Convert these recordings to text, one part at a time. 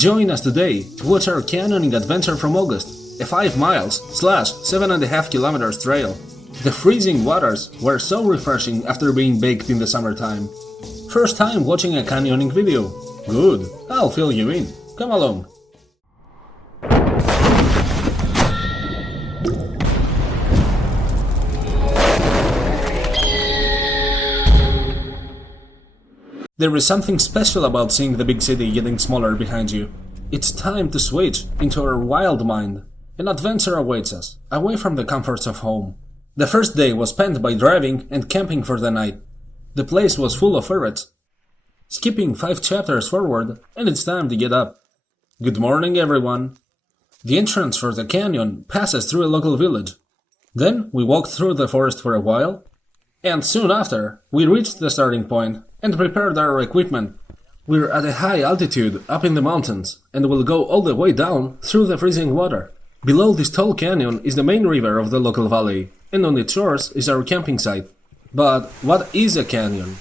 Join us today to watch our canyoning adventure from August, a 5 miles / 7.5 kilometers trail. The freezing waters were so refreshing after being baked in the summertime. First time watching a canyoning video? Good, I'll fill you in. Come along. There is something special about seeing the big city getting smaller behind you. It's time to switch into our wild mind. An adventure awaits us, away from the comforts of home. The first day was spent by driving and camping for the night. The place was full of ferrets. Skipping 5 chapters forward, and it's time to get up. Good morning, everyone. The entrance for the canyon passes through a local village. Then we walked through the forest for a while, and soon after, we reached the starting point and prepared our equipment. We're at a high altitude up in the mountains, and will go all the way down through the freezing water. Below this tall canyon is the main river of the local valley, and on its shores is our camping site. But what is a canyon?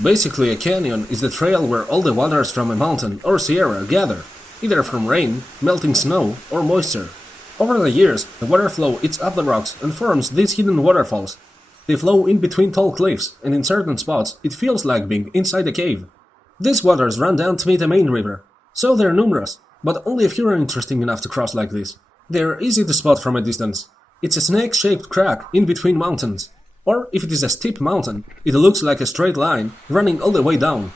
Basically, a canyon is the trail where all the waters from a mountain or sierra gather, either from rain, melting snow, or moisture. Over the years, the water flow eats up the rocks and forms these hidden waterfalls. They flow in between tall cliffs, and in certain spots it feels like being inside a cave. These waters run down to meet a main river, so they're numerous, but only a few are interesting enough to cross like this. They're easy to spot from a distance. It's a snake-shaped crack in between mountains. Or, if it is a steep mountain, it looks like a straight line running all the way down.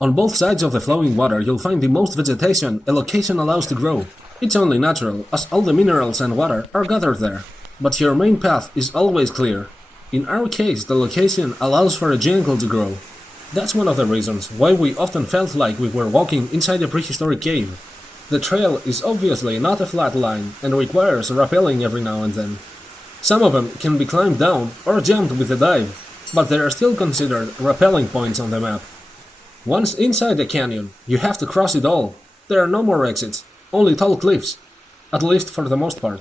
On both sides of the flowing water you'll find the most vegetation a location allows to grow. It's only natural, as all the minerals and water are gathered there. But your main path is always clear. In our case, the location allows for a jungle to grow. That's one of the reasons why we often felt like we were walking inside a prehistoric cave. The trail is obviously not a flat line and requires rappelling every now and then. Some of them can be climbed down or jumped with a dive, but they are still considered rappelling points on the map. Once inside the canyon, you have to cross it all. There are no more exits, only tall cliffs, at least for the most part.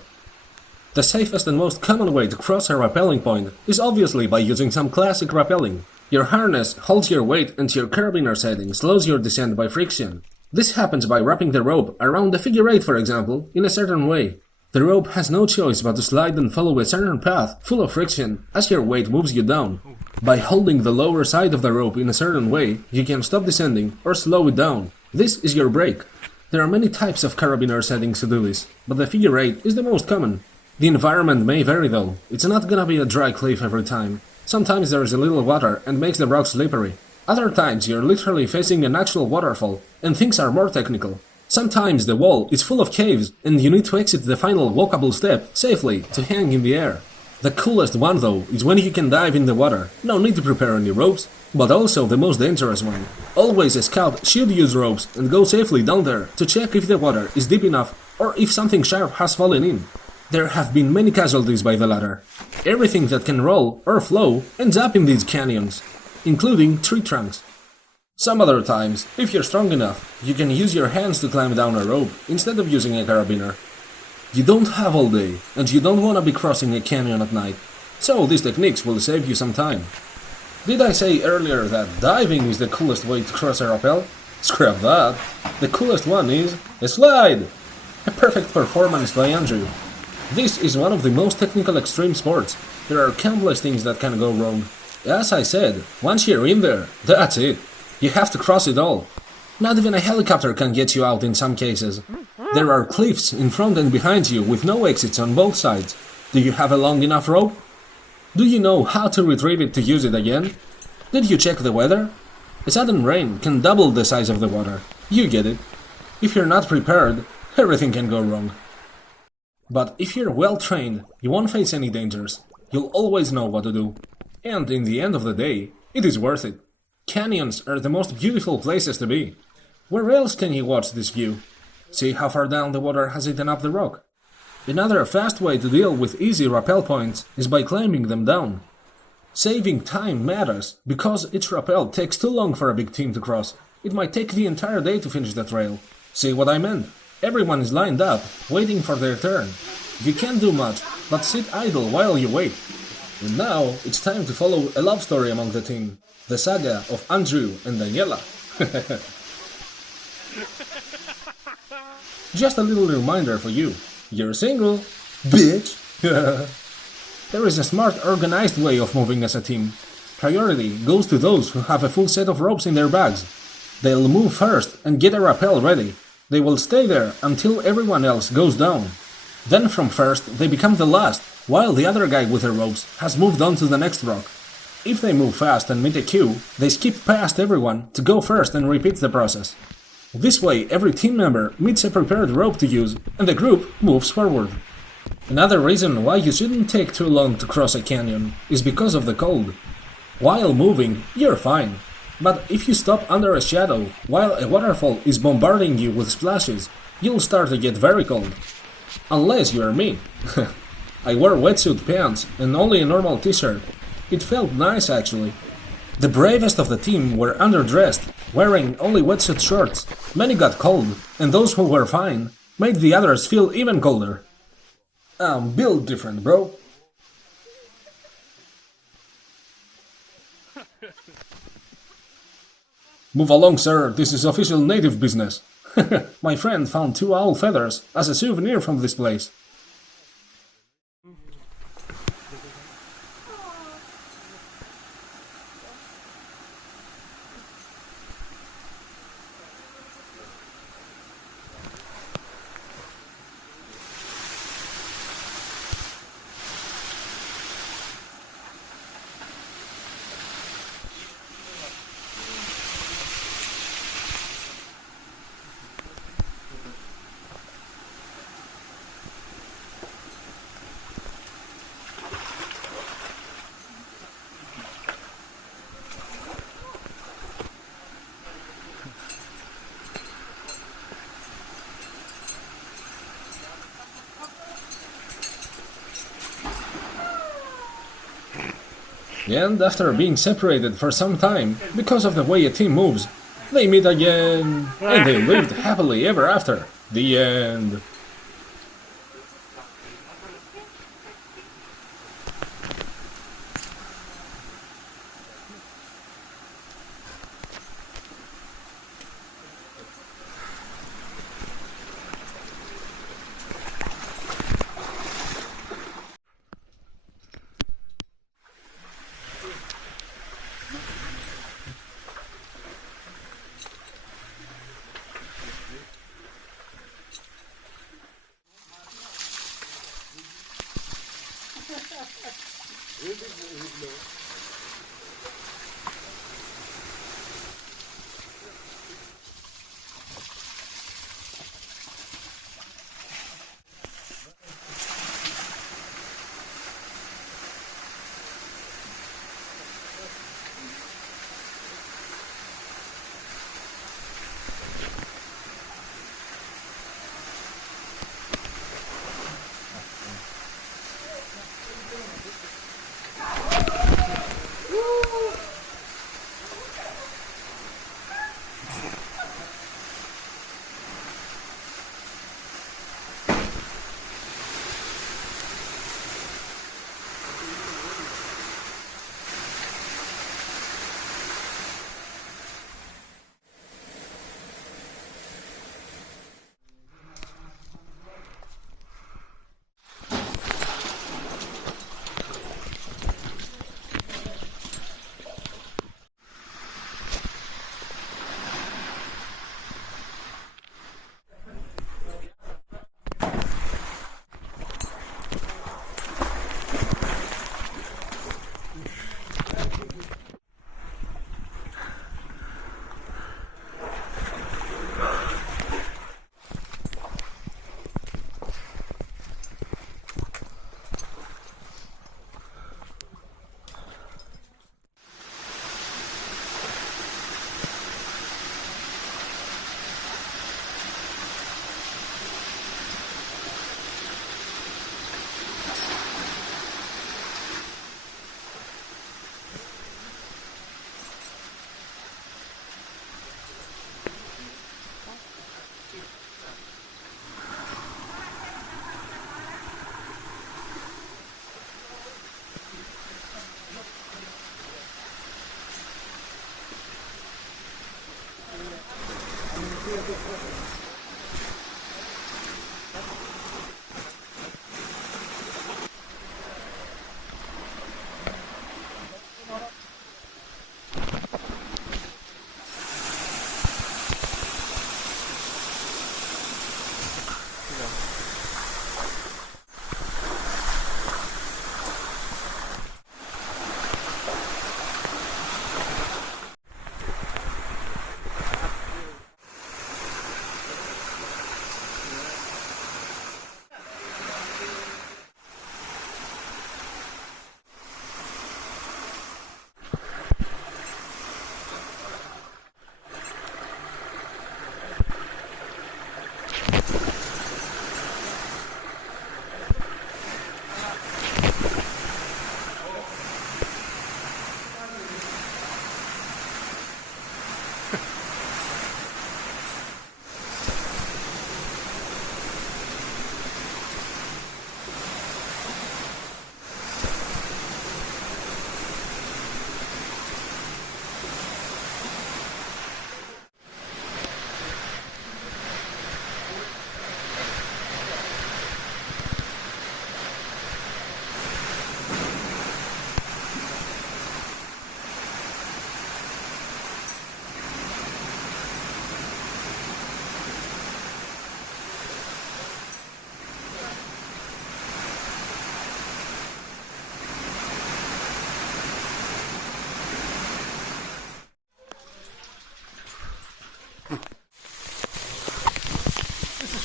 The safest and most common way to cross a rappelling point is obviously by using some classic rappelling. Your harness holds your weight and your carabiner setting slows your descent by friction. This happens by wrapping the rope around the figure 8, for example, in a certain way. The rope has no choice but to slide and follow a certain path full of friction as your weight moves you down. By holding the lower side of the rope in a certain way, you can stop descending or slow it down. This is your brake. There are many types of carabiner settings to do this, but the figure 8 is the most common. The environment may vary though. It's not gonna be a dry cliff every time. Sometimes there is a little water and makes the rock slippery. Other times you're literally facing a natural waterfall and things are more technical. Sometimes the wall is full of caves and you need to exit the final walkable step safely to hang in the air. The coolest one though is when you can dive in the water. No need to prepare any ropes, but also the most dangerous one. Always a scout should use ropes and go safely down there to check if the water is deep enough or if something sharp has fallen in. There have been many casualties by the latter. Everything that can roll or flow ends up in these canyons, including tree trunks. Some other times, if you're strong enough, you can use your hands to climb down a rope instead of using a carabiner. You don't have all day, and you don't want to be crossing a canyon at night, so these techniques will save you some time. Did I say earlier that diving is the coolest way to cross a rappel? Scrap that. The coolest one is a slide! A perfect performance by Andrew. This is one of the most technical extreme sports. There are countless things that can go wrong. As I said, once you're in there, that's it. You have to cross it all. Not even a helicopter can get you out in some cases. There are cliffs in front and behind you with no exits on both sides. Do you have a long enough rope? Do you know how to retrieve it to use it again? Did you check the weather? A sudden rain can double the size of the water. You get it. If you're not prepared, everything can go wrong. But if you're well trained, you won't face any dangers. You'll always know what to do. And in the end of the day, it is worth it. Canyons are the most beautiful places to be. Where else can you watch this view? See how far down the water has eaten up the rock? Another fast way to deal with easy rappel points is by climbing them down. Saving time matters, because each rappel takes too long for a big team to cross. It might take the entire day to finish the trail. See what I meant? Everyone is lined up, waiting for their turn. You can't do much, but sit idle while you wait. And now, it's time to follow a love story among the team. The saga of Andrew and Daniela. Just a little reminder for you. You're single, bitch! There is a smart, organized way of moving as a team. Priority goes to those who have a full set of ropes in their bags. They'll move first and get a rappel ready. They will stay there until everyone else goes down. Then from first, they become the last, while the other guy with the ropes has moved on to the next rock. If they move fast and meet a queue, they skip past everyone to go first and repeat the process. This way, every team member meets a prepared rope to use, and the group moves forward. Another reason why you shouldn't take too long to cross a canyon is because of the cold. While moving, you're fine. But if you stop under a shadow while a waterfall is bombarding you with splashes, you'll start to get very cold. Unless you're me. I wore wetsuit pants and only a normal t-shirt. It felt nice actually. The bravest of the team were underdressed, wearing only wetsuit shorts. Many got cold, and those who were fine made the others feel even colder. I'm built different, bro. Move along, sir. This is official native business. My friend found 2 owl feathers as a souvenir from this place. And after being separated for some time, because of the way a team moves, they meet again, and they lived happily ever after. The end.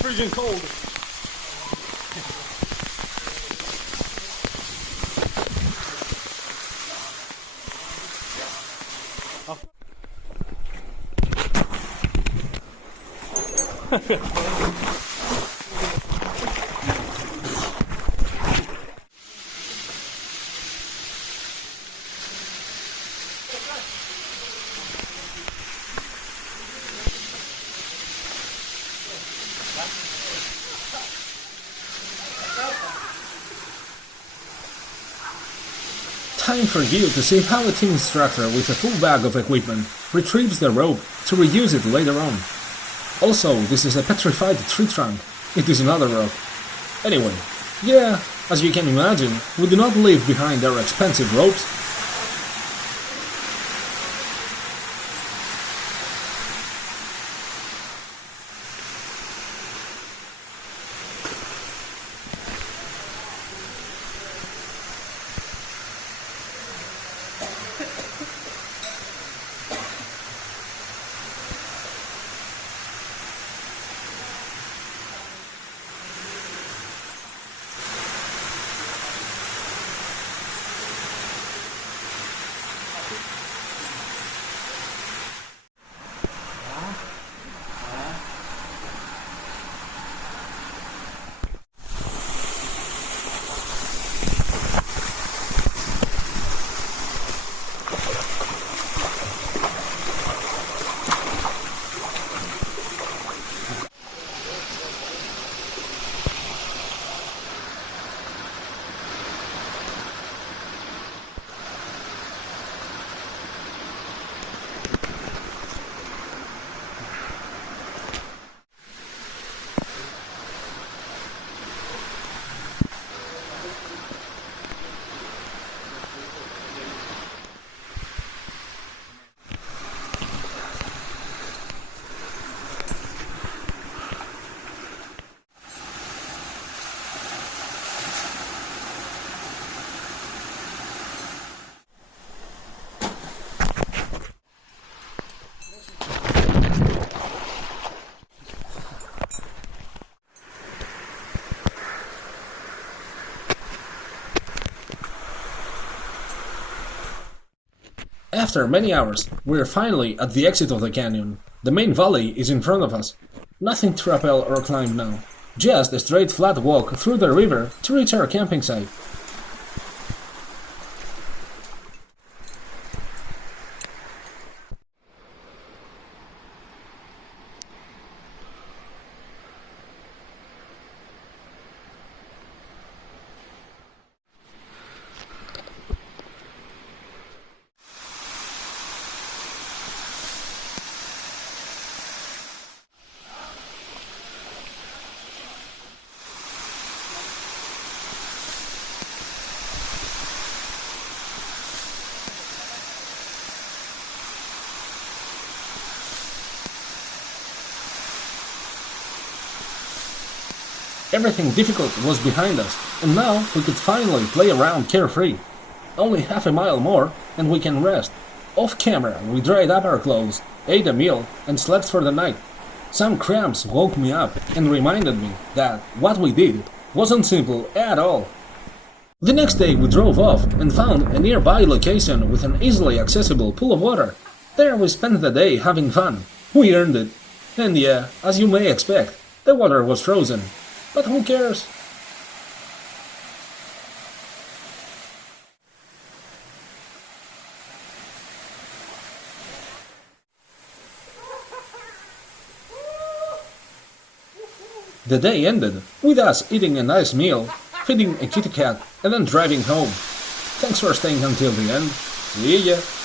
freezing cold. Time for you to see how a team instructor with a full bag of equipment retrieves the rope to reuse it later on. Also, this is a petrified tree trunk. It is not a rope. Anyway, yeah, as you can imagine, we do not leave behind our expensive ropes. After many hours, we are finally at the exit of the canyon. The main valley is in front of us. Nothing to rappel or climb now. Just a straight flat walk through the river to reach our camping site. Everything difficult was behind us, and now we could finally play around carefree. Only half a mile more, and we can rest. Off camera, we dried up our clothes, ate a meal, and slept for the night. Some cramps woke me up and reminded me that what we did wasn't simple at all. The next day we drove off and found a nearby location with an easily accessible pool of water. There we spent the day having fun. We earned it. And yeah, as you may expect, the water was frozen. But who cares? The day ended with us eating a nice meal, feeding a kitty cat, and then driving home. Thanks for staying until the end. See ya!